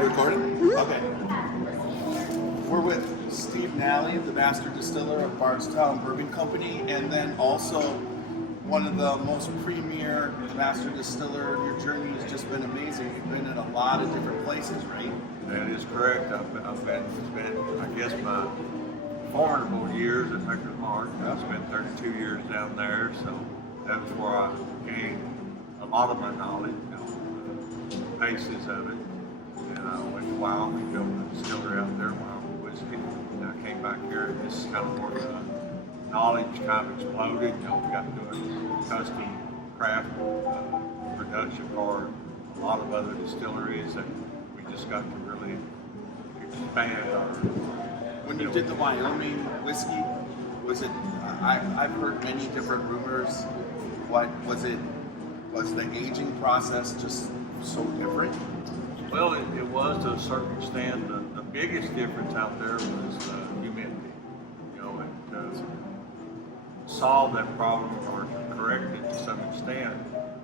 Recording? Okay. We're with Steve Nally, the Master Distiller of Bardstown Bourbon Company, and then also one of the most premier Master Distiller. Your journey has just been amazing. You've been in a lot of different places, right? That is correct. I've been, I guess, my formidable years at Hector Mark. I spent 32 years down there, so that was where I gained a lot of my knowledge, the basis of it. And I went to Wyoming, built a distillery out there, Wyoming whiskey. And I came back here, and this is kind of where the knowledge kind of exploded. We got to do a custom craft production for a lot of other distilleries, and we just got to really expand our. When you did the Wyoming whiskey, was it? I've heard many different rumors. What was it? Was the aging process just so different? Well, it was to a certain extent. The biggest difference out there was humidity. You know, it solved that problem or corrected it to some extent.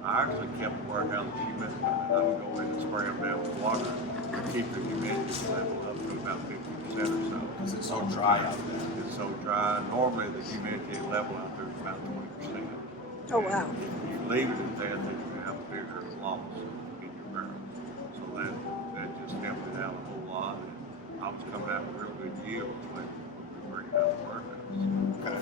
I actually kept the warehouse humidity. I would go in and spray them down with water to keep the humidity level up to about 50% or so. Because it's so dry out there. It's so dry. Normally the humidity level out there is about 20%. Oh, wow. If you leave it at that, then you're going to have a bigger loss in your barrel. So that just helped it out a whole lot. And I was coming out with real good yields when we bring it out of the warehouse. Okay.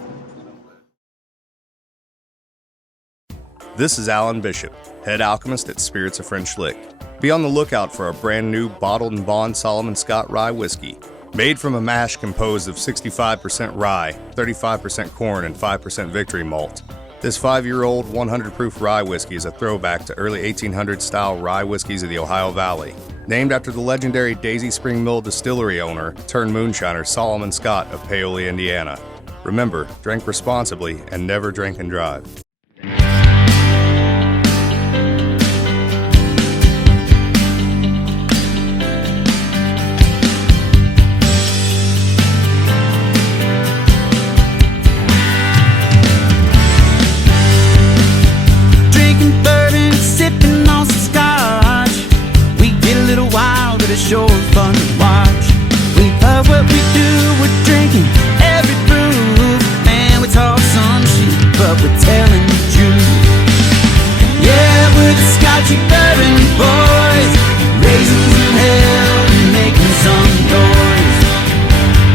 This is Alan Bishop, head alchemist at Spirits of French Lick. Be on the lookout for a brand new bottled and bond Solomon Scott rye whiskey. Made from a mash composed of 65% rye, 35% corn, and 5% victory malt. This 5-year-old 100 proof rye whiskey is a throwback to early 1800s style rye whiskeys of the Ohio Valley. Named after the legendary Daisy Spring Mill distillery owner turned moonshiner Solomon Scott of Paoli, Indiana. Remember, drink responsibly and never drink and drive. It's sure fun to watch. We love what we do, we're drinking every brew. Man, we talk some shit, but we're telling the truth. Yeah, we're the Scotchy Bourbon Boys, raisins in hell and making some noise.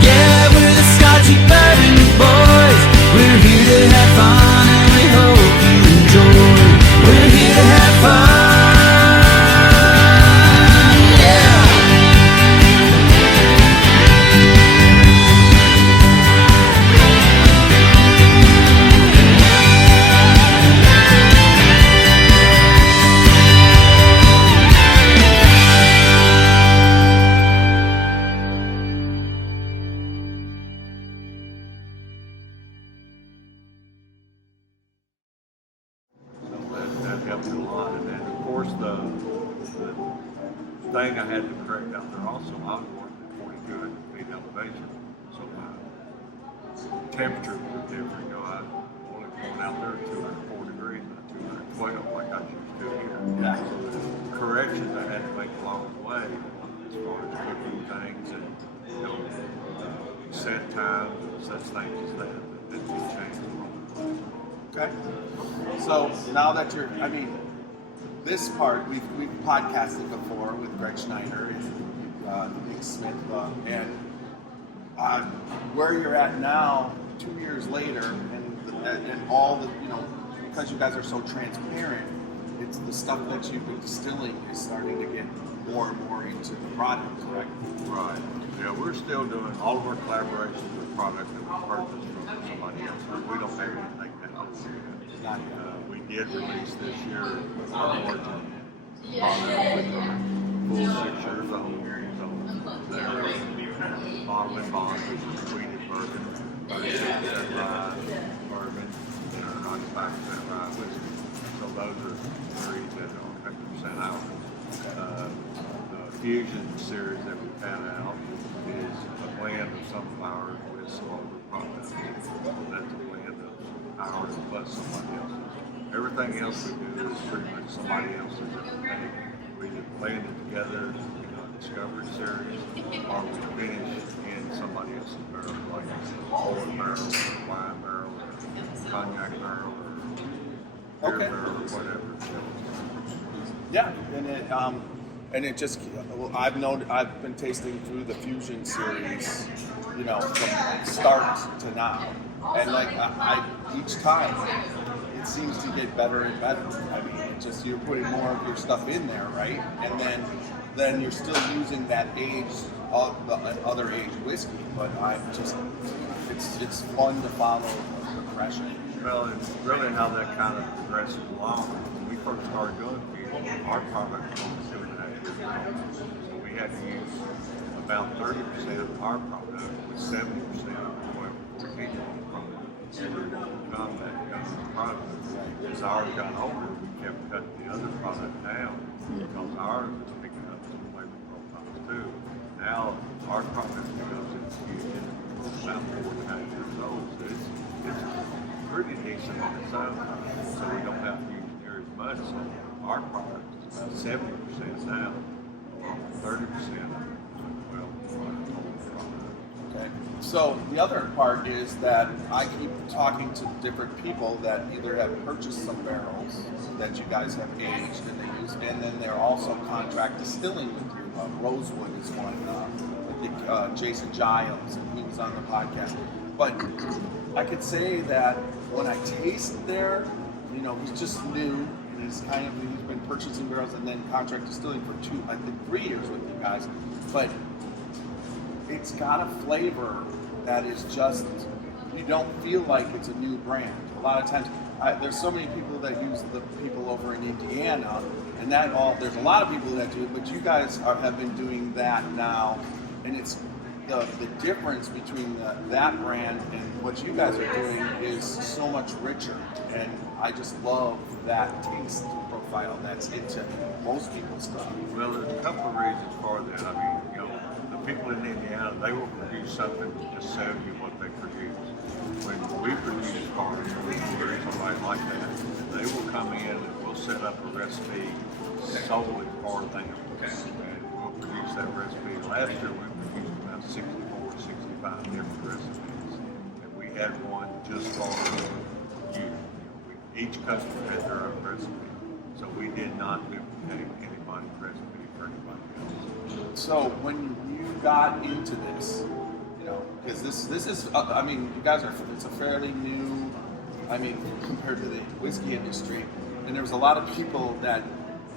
Yeah, we're the Scotchy Bourbon Boys. We're here to have fun and we hope you enjoy. We're here to have fun. The thing I had to correct out there also, I was working at 4,200 feet elevation, so my temperature was different. You know, I only going out there at 204 degrees, not 212 like I used to here. Yeah. So the corrections I had to make along the way, as far as cooking things and set times and such things as that did change a lot. Okay. So now that this part we've podcasted before with Greg Schneider and Nick Smith, and where you're at now, 2 years later, and all the because you guys are so transparent, it's the stuff that you've been distilling is starting to get more and more into the product, correct? Right. Yeah, we're still doing all of our collaborations with products that we purchased from somebody else. We don't have anything that else yet. Not yet. We did release this year our origin product, which are full 6 years old. So they're bottled and bond, which is sweetened bourbon, 36% rye bourbon, 95% rye whiskey. So those are three that are 100% ours. The Fusion series that we've had out is a blend of some flowers with some other products. So that's a blend of ours plus somebody else's. Everything else we do is pretty much somebody else's. We just blend it together, Discovery Series, or we finish in somebody else's barrel, like oil barrel, or wine barrel, or cognac barrel, or beer barrel, or whatever. Yeah, and it just, well, I've been tasting through the Fusion series, you know, from start to now, and like I each time it seems to get better and better. I mean, it just, you're putting more of your stuff in there, right? And then you're still using that aged, the other aged whiskey, but it's fun to follow the progression. Well, it's really how that kind of progresses along. When we first started doing Fusion, our product was only 7.5 years old, so we had to use about 30% of our product with 70% of the 12-14 product to become that product. As ours got older, we kept cutting the other product down because ours was picking up some flavor profiles too. Now our product becomes Fusion about 4.5 years old, so it's pretty decent on its own, so we don't have to use near as much. So our product is about 70% now, 30% Okay. So the other part is that I keep talking to different people that either have purchased some barrels that you guys have aged and they use, and then they're also contract distilling with you. Rosewood is one, with Jason Giles, and he was on the podcast. But I could say that when I taste there, you know, he's just new and he's been purchasing barrels and then contract distilling for 3 years with you guys. But it's got a flavor that is just, you don't feel like it's a new brand. A lot of times, there's so many people that use the people over in Indiana, and there's a lot of people that do it, but you guys have been doing that now, and it's the difference between that brand and what you guys are doing is so much richer, and I just love that taste profile that's into most people's stuff. Well, there's a couple of reasons for that. I mean, you know, the people in Indiana, they will produce something to just sell you what they produce. When we produce cars, there is somebody like that. They will come in and we'll set up a recipe solely for them. And we'll produce that recipe. Last year we produced about 64, 65 different recipes. And we had one just for you. Each customer had their own recipe. So we did not duplicate anybody's recipe for anybody else. So when you got into this, you know, because this is, I mean, you guys it's a fairly new, I mean, compared to the whiskey industry, and there was a lot of people that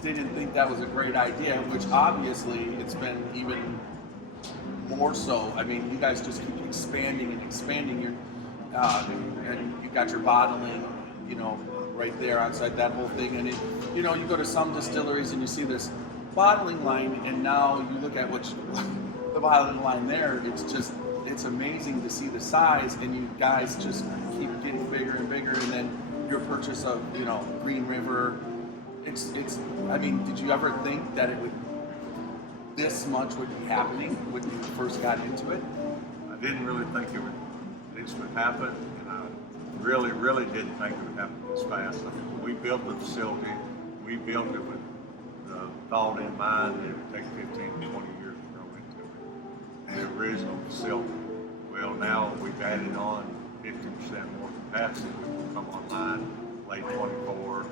didn't think that was a great idea, which obviously it's been even more so. I mean, you guys just keep expanding and expanding your, and you got your bottling, you know, right there outside that whole thing, and it, you know, you go to some distilleries and you see this bottling line, and now you look at the bottling line there, it's amazing to see the size, and you guys just keep getting bigger and bigger, and then your purchase of, you know, Green River, it's I mean, did you ever think that this much would be happening when you first got into it? I didn't really think this would happen, and I really, really didn't think it would happen this fast. I mean, when we built the facility, we built it with the thought in mind that it would take 15 to 20 years to grow into it. The original facility. Well, now we've added on 50% more capacity, which will come online late 24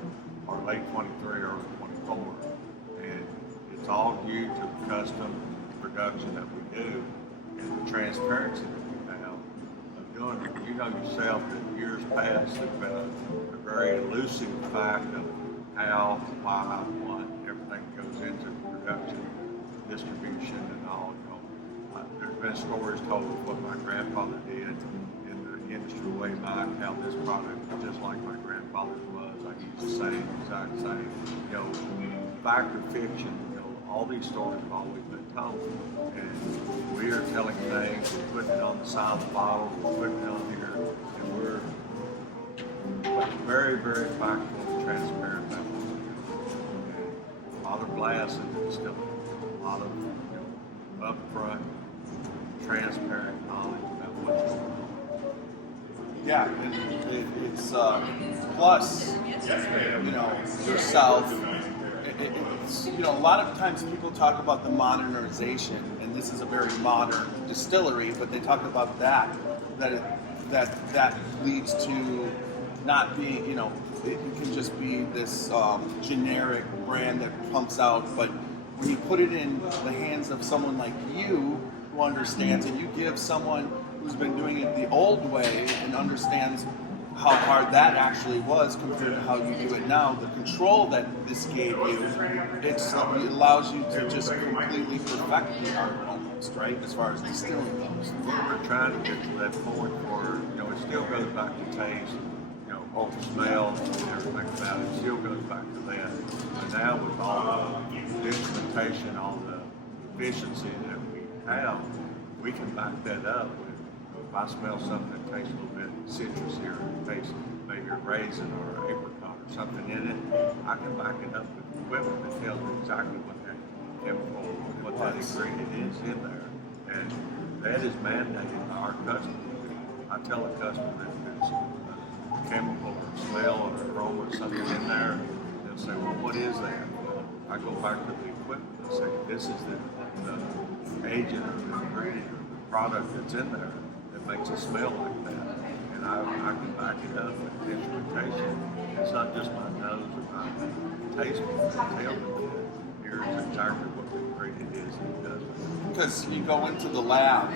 or late 23 or 24. And it's all due to the custom production that we do and the transparency that we have of doing it. You know yourself that years past there's been a very elusive fact of how, why, what, everything goes into production, distribution, and all. You know, there's been stories told of what my grandfather did in the industry way back, how this product was just like my grandfather's was. I used the same, exact same. You know, fact or fiction, you know, all these stories have always been told. And we are telling things, we're putting it on the side of the bottle, we're putting it on here, and we're very, very factual and transparent about what we're doing. And a lot of blasts into the distillery, a lot of, you know, upfront, transparent knowledge about what's going on. Yeah, and it's plus, you know, yourself it's, you know, a lot of times people talk about the modernization, and this is a very modern distillery, but they talk about that leads to not being, you know, it can just be this generic brand that pumps out, but when you put it in the hands of someone like you who understands, and you give someone who's been doing it the old way and understands how hard that actually was compared to how you do it now, the control that this gave you, it allows you to just completely perfect the art almost, right, as far as distilling goes. We're trying to get to that point where, you know, it still goes back to taste, you know, or smell and everything about it. It still goes back to that. But now with all the instrumentation, all the efficiency that we have, we can back that up with, if I smell something that tastes a little bit citrusy or tastes maybe a raisin or an apricot or something in it, I can back it up with equipment that tells me exactly what that chemical, what that ingredient is in there. And that is mandated by our customer. I tell a customer that there's a chemical or smell or aroma or something in there, they'll say, well, what is that? Well, I go back to the equipment and say, this is the agent or the ingredient or the product that's in there that makes it smell like that. And I can back it up with instrumentation. It's not just my nose or my taste, but tell me that here's exactly what the ingredient is and it does. Because you go into the lab,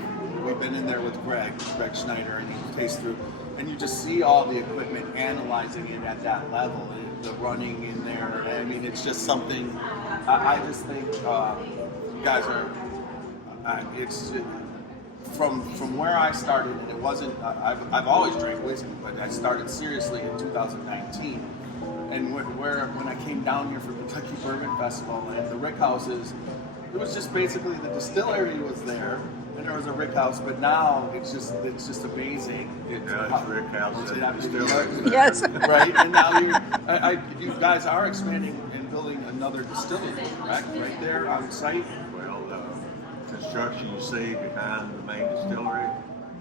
we've been in there with Greg Schneider, and you taste through, and you just see all the equipment analyzing it at that level, the running in there. I mean, it's just something, I just think you guys are, it's from where I started, and it wasn't, I've always drank whiskey, but I started seriously in 2019. And when I came down here for Kentucky Bourbon Festival and the rick houses, it was just basically the distillery was there, and there was a rick house. But now it's just amazing. It's rick house and distillery. Yes. Right, and now you guys are expanding and building another distillery, correct? Right there on site. Well, the construction you see behind the main distillery,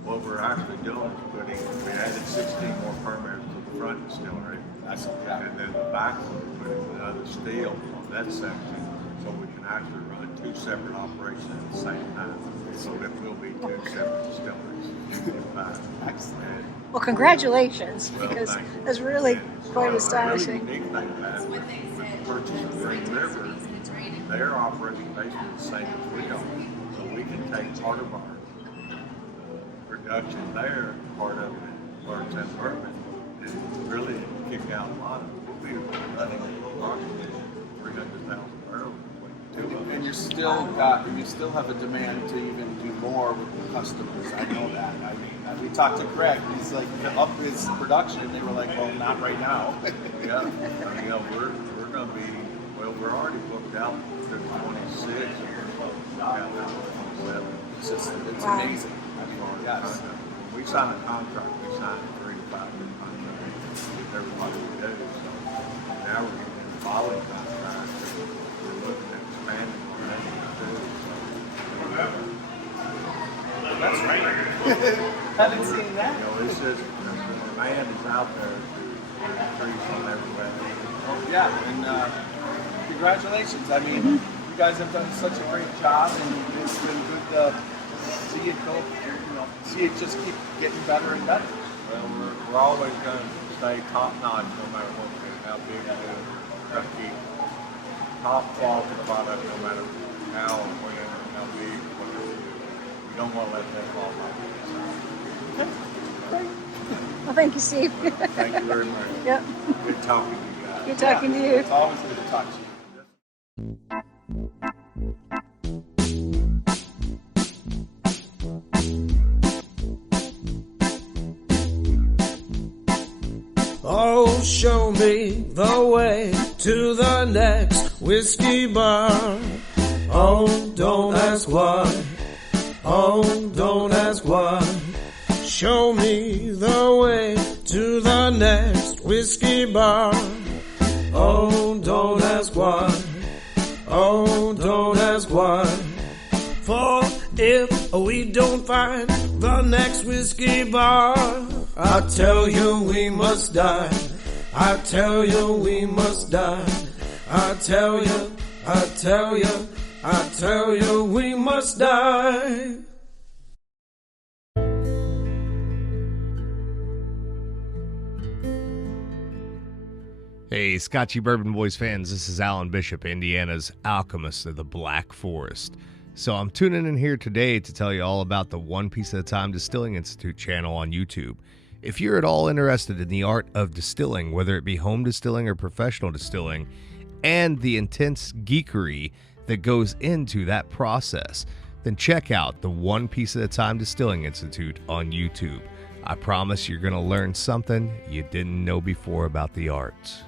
what we're actually doing is we added 16 more permits to the front distillery. And then the back one, we're putting another steel on that section, so we can actually run two separate operations at the same time. So there will be two separate distilleries in fact. Excellent. Well, congratulations, Well, because thank you. that's really quite The astonishing. really unique thing about it, with the purchase of Green River, they're operating basically the same as we are. So we can take part of our production there, part of it, Bardstown Bourbon, and really kick out a lot of it. We'll be running approximately 300,000 barrels between the two of us. And you still have a demand to even do more with the customers. I know that. I mean, we talked to Greg. He's like, to up his production. They were like, well, not right now. Yeah, you know, we're going to be, well, we're already booked out to 26, and we're supposed to be out there to 27. It's Wow. amazing. I mean, yes. We signed a contract, we signed a 3 to 5 year contract with everybody we do, so now we're getting into the following contract, we're looking at expanding on that too, so. That's right. Haven't seen that. You know, it's just, the demand is out there to increase on everywhere. Oh, yeah, and congratulations. I mean, you guys have done such a great job, and it's been good to see it go, see it just keep getting better and better. Well, we're always going to stay top notch no matter what we do, how big we do. We're going to keep top quality product no matter how or when or how big or whatever we do. We don't want to let that fall by the wayside. Well, thank you, Steve. Thank you very much. Yep. Good talking to you guys. Good talking to you. It's always good to talk to you. Oh, show me the way to the next whiskey bar. Oh, don't ask why. Oh, don't ask why. Show me the way to the next whiskey bar. Oh, don't ask why. Oh, don't ask why. For if we don't find the next whiskey bar, I tell you we must die. I tell you we must die. I tell you, I tell you, I tell you, we must die. Hey, Scotchy Bourbon Boys fans, this is Alan Bishop, Indiana's alchemist of the Black Forest. So I'm tuning in here today to tell you all about the One Piece at a Time Distilling Institute channel on YouTube. If you're at all interested in the art of distilling, whether it be home distilling or professional distilling, and the intense geekery that goes into that process, then check out the One Piece at a Time Distilling Institute on YouTube. I promise you're going to learn something you didn't know before about the arts.